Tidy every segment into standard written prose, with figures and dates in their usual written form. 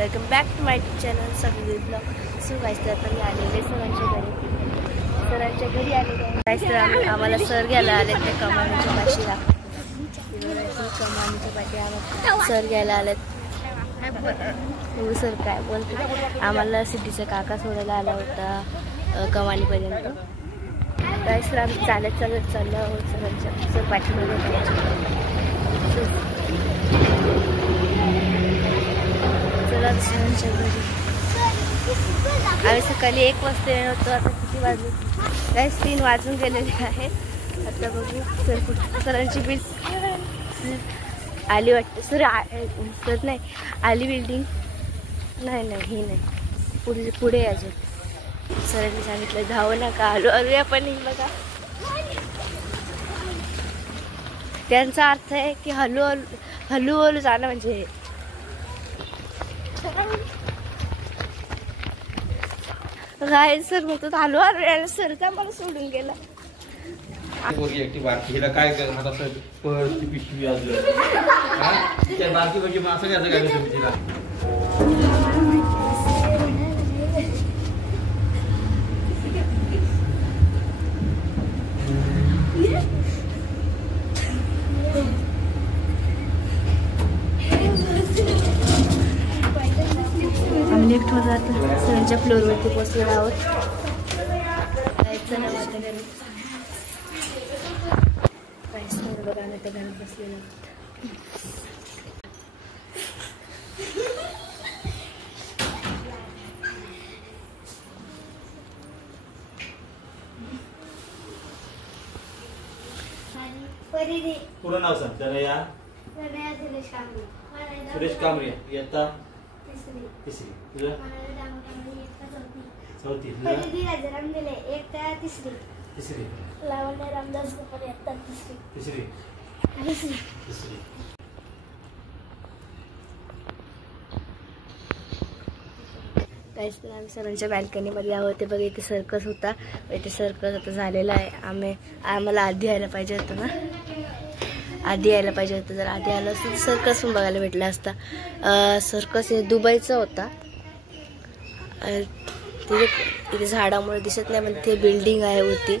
Welcome back to my channel सगळी blog. So guys तर आता मी आलेले सरांच्या घरी आलेले आहे. गाईस तर आम्हाला सर घ्यायला आले ते कमानीच्या पाशीला. कमानीच्या पाठी आम्हाला सर घ्यायला आलेत. सर काय बोलते, आम्हाला सिटीचा काका सोडायला आला होता कमानीपर्यंत. गाईस तर आम्ही चालत चाललो आहोत सरांच्या सर पाठीमध्ये. चला सरांच्या घरी. आम्ही सकाळी 1 वाजता येणार होतो, आता किती वाजले? गाईस 3 वाजून गेलेले आहे. आता बघू सरांची बिल्डिंग आली वाटते. सर नाही आली बिल्डिंग. नाही ही नाही, पुढे अजून. सरांनी सांगितलं धावू नका, आलो आपण. बघा त्यांचा अर्थ आहे की हळूहळू जाणं म्हणजे. काय सर म्हणतो हळूहळू, सर का मला सोडून गेला. काय पिशवी बाकी म्हणजे असं घ्यायचं काय तुम्ही तिला. आम्ही लिफ्ट वर जातो, सरांच्या फ्लोअरवरती पोहोचलेलो आहोत. बघा त्या घरात बसलेलो आहोत. पूर्ण नाव सांग त्याला. या सुरेश कांबळे. इयत्ता तिसरी. तुझं चौथी. तिसरी. लावण्य रामदास गोपाळ इयत्ता तिसरी. काहीच तर आम्ही सरांच्या बॅल्कनीमध्ये आहोत. ते बघा इथे सर्कस होता, इथे सर्कस आता झालेला आहे. आम्हाला आधी यायला पाहिजे होतं ना, जर आधी आलं असतं तर सर्कस पण बघायला भेटला असता. सर्कस हे दुबईचा होता. तिथे झाडामुळे दिसत नाही, पण ते बिल्डिंग आहे होती.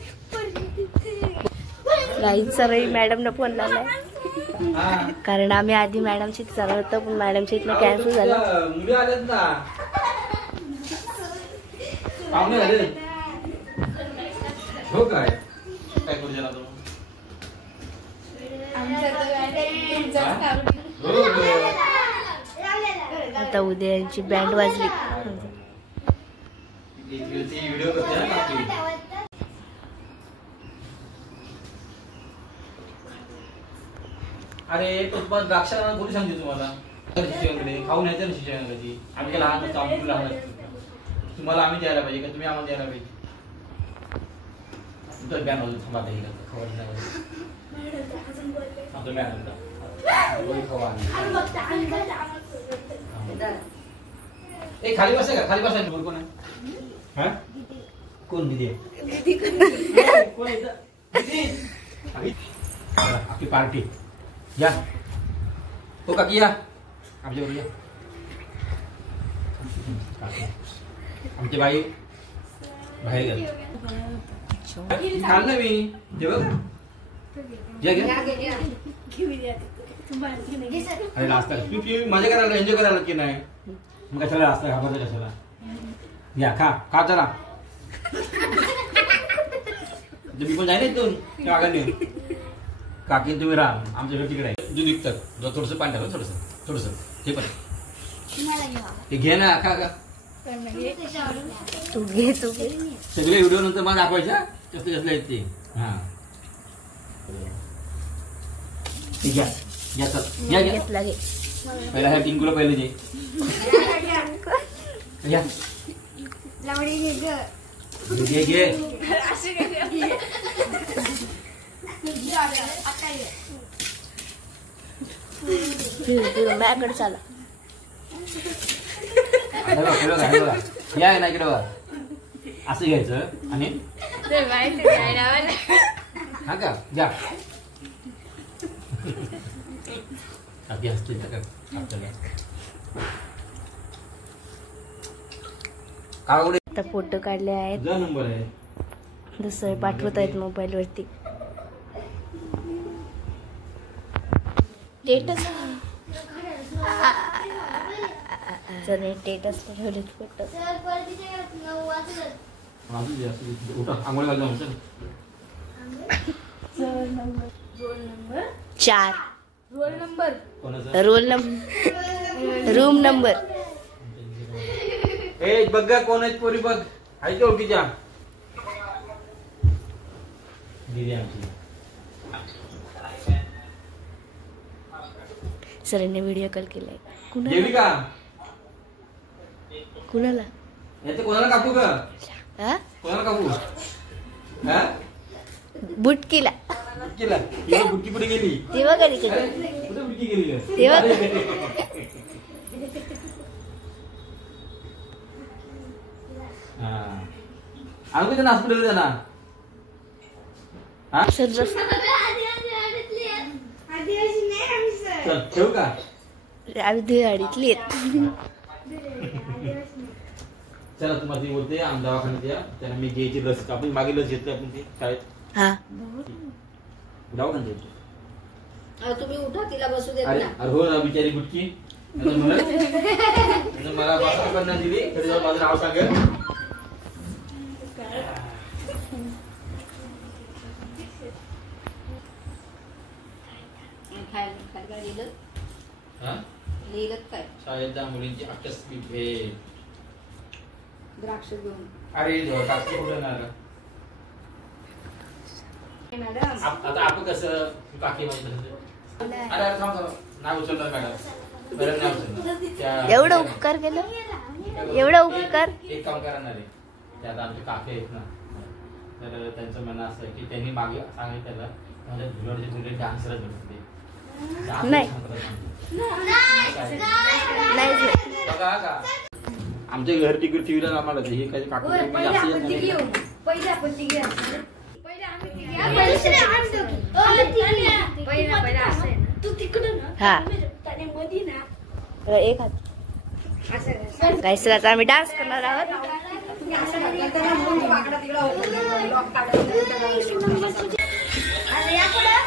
सराई मॅडमनं फोन लावलाय, कारण आम्ही आधी मॅडमची इथे चालू होतं, पण मॅडमच्या इथनं कॅन्सल झालं. आता उद्या यांची बँड वाजली. अरे तो द्राक्ष कोणी सांगते तुम्हाला? खाऊन यायचं ना शिक्षणाची. आम्ही काय लहान नसतो, आम्ही लहान असतो. तुम्हाला आम्ही द्यायला पाहिजे का तुम्ही आम्हाला द्यायला पाहिजे? तुमचं बॅन होतं थांबा खबर नाही. खाली बसा का? खाली बसायचं कोण आहे? कोण दिदी? आपली पार्टी या. हो काकी या आमच्याबरोबर या. आमची बाई बाहेर गेली. खाल्लं मी जेवण. अरे नाश्ता मजा करायला एन्जॉय करायला की नाही? मग कशाला नाश्ता घाबरता कशाला? या खा जरा. मी पण जाईल इथून त्या आगाने. काकी तुम्ही राहा आमच्याकडे तिकडे आहे. दूध विकतात. थोडंसं पाणी टाका, थोडंसं हे पण हे घे ना. का तू घे सगळे व्हिडिओ नंतर मला दाखवायच्या कसले आहेत ते. हा घ्या पहिला ह्या टिंकूला पहिले जे घ्या. माझ्याकडे चाला. या ना इकडे बघा. असं घ्यायचं आणि हा का जा. अभ्यास आवडे आता फोटो काढले आहेत, तुझा नंबर आहे. दुसरे पाठवत आहेत मोबाईल वरती. स्टेटस स्टेटस ठेवले फोटो. आंघोळ घालून चल. 4 कोणाचा? Roll number, room number. ए बघ कोण आहेत पोरी, बघ आहे की ओळखीच्या. दिदी आमची. सरांनी व्हिडिओ कॉल केलाय. गेली का? कुणाला? याचं कोणाला कापू का? हा? कोणाला कापू? हा? बुटकीला. बुटकीला? ही बुटकी कुठे गेली? तेव्हा कधी कुठे बुटकी गेली? तेव्हा हा. आणू का हॉस्पिटल जाना? हा? सर चल ठेवू का? आम्ही दिवाळीतली चला तुम्हाला ती बोलते दवाखान्यात या, त्यांना मी घ्यायची लस. आपण मागे लस घेतली आपण ती शाळेत. हा दवाखान्यात येतो. तुम्ही उठा, तिला बसू देत अरे ना. अरे हो ना बिचारी बुटकी. मला बसा पण नाही दिली तरी माझं नाव सांगेल. लिहिलं काय? शाळेच्या मुलींची आकस्मिक भेट. द्राक्ष घेऊन. अरे काकी कुठं ना मॅडम आता आपण कसं काकी माहिती. अरे अरे थांब थांब, नाही उचलणार मॅडम. बरं नाही उचलणार. एवढं उपकार केलं, एवढं उपकार. एक काम करणार आहे ते, आता आमचे काके आहेत ना, तर त्यांचं म्हणणं असं आहे की त्यांनी मागे सांगितलं त्याला म्हणजे धुलवडचे तुले डान्सरच भेटते. नाही. बघा का आमच्या घर तिकडे टीव्हीला आम्हाला हे काही काकू पहिले आपण ती घेऊ. पहिले आपण ती घ्या. पहिले आम्ही ती घ्या. पहिले असं आहे ना. तू तिकडं ना. हा. त्याने मधी ना. एक हात. काही सर आम्ही डान्स करणार आहोत. तुम्ही असं करताना मग वाकडा तिकडं होतं. लॉक काढायचं. अरे या पुढं.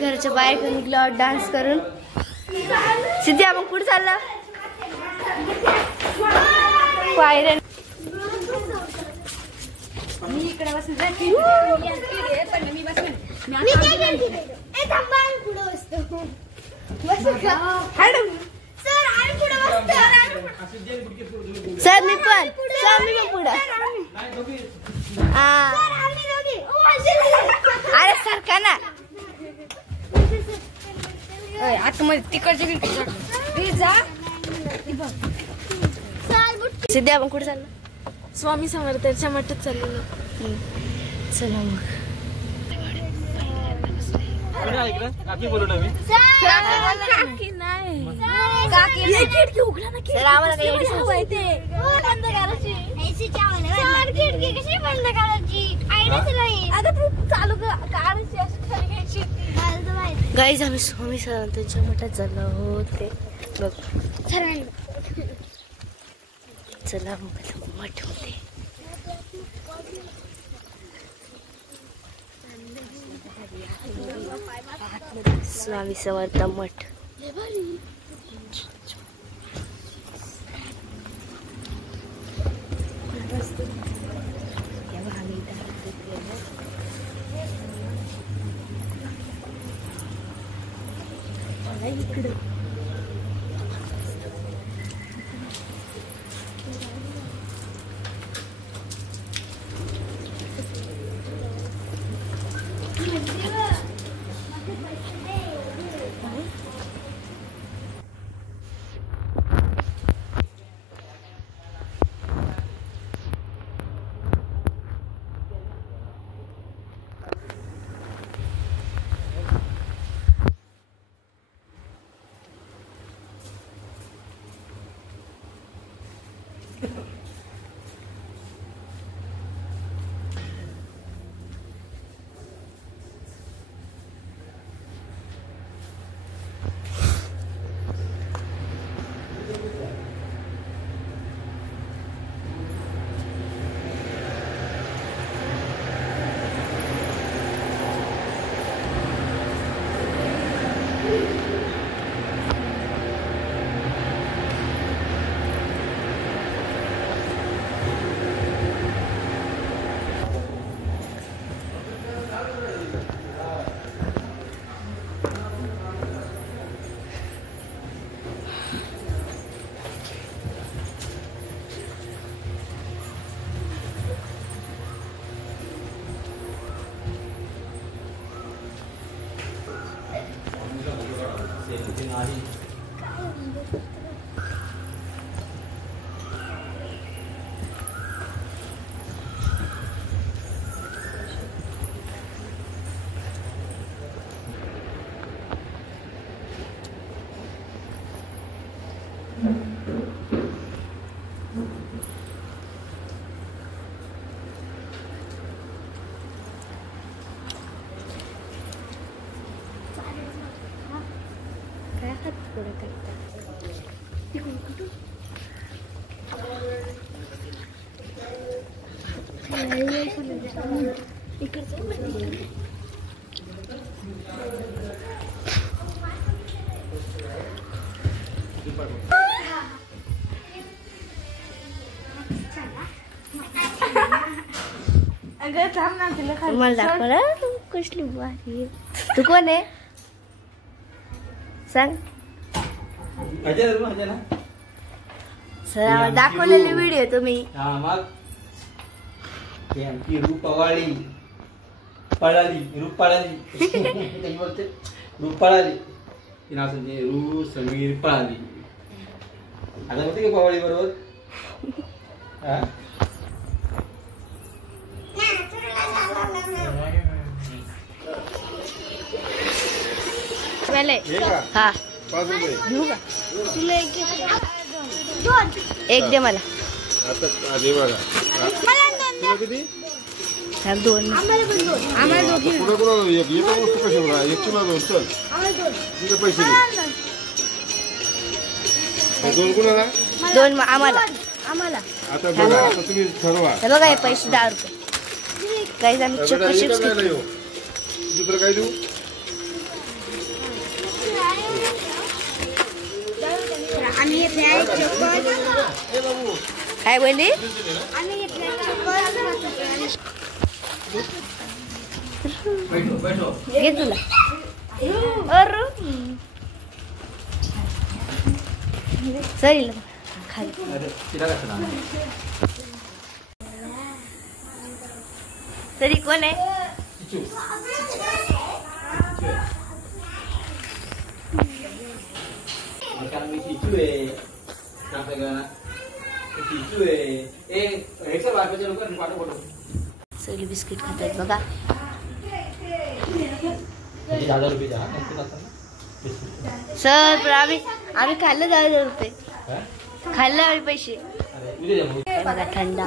घराच्या बाहेर निघलो डान्स करून. सिद्धी आपण कुठे चालला? पायऱ्या. मी इकडे बसून जाते. मी बसून. सर मी पण पुढं. अरे सारखा ना आतमध्ये तिकडच्या जा. सिद्धी आपण कुठे चाललो? स्वामी समर्थांच्या मठात चाललेलो. चला मग. काकी बोलू ना मी. काकी नाही. खिडकी उघडा ना. सर आम्हाला काही एवढी हवंय ते. बंद करायची. सर खिडकी कशी बंद करायची? आयडियाच नाही. आता तू चालू काढायची अशी खाली घ्यायची. गाईज आम्ही स्वामी समर्थांच्या मठात चाललो आहोत. ते बघ. चला मग मठ होते. स्वामी समर्थ मठ. काय हात पुढे करता मला दाखवला कसली भारी आहे. तू कोण आहे सांग सर दाखवलेली व्हिडिओ तुम्ही रूप पवाळी पळाली रूप पळाली रूप पळाली ती नाव सांगते रू समीर पळाली आता होती का पवाळी बरोबर हा घेऊ का एक दे मला दोन आम्हाला दोन आम्हाला आता बघा तुम्ही ठरवा बघा हे पैसे 10 रुपये काही आम्ही चिप्स दुसरं काय देऊ काय बोलली घे तुला सरी खाली तरी कोण आहे सगळी बिस्किट खातात बघा 1000 रुपये सर पण आम्ही खाल्लं 1000 रुपये खाल्लं आम्ही पैसे बघा थंडा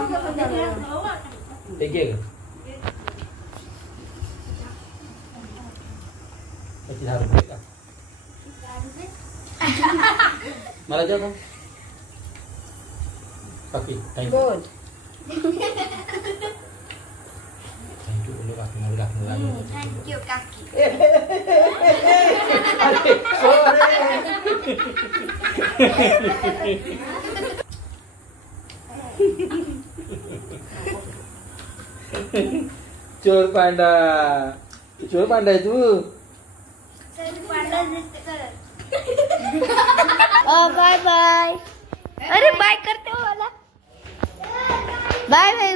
मला द्या काकी थँक्यू बोलो काकी मला दाखवलं थँक्यू काकी चोर पांडा आहे तू बाय बाय अरे बाय करते मला बाय बाय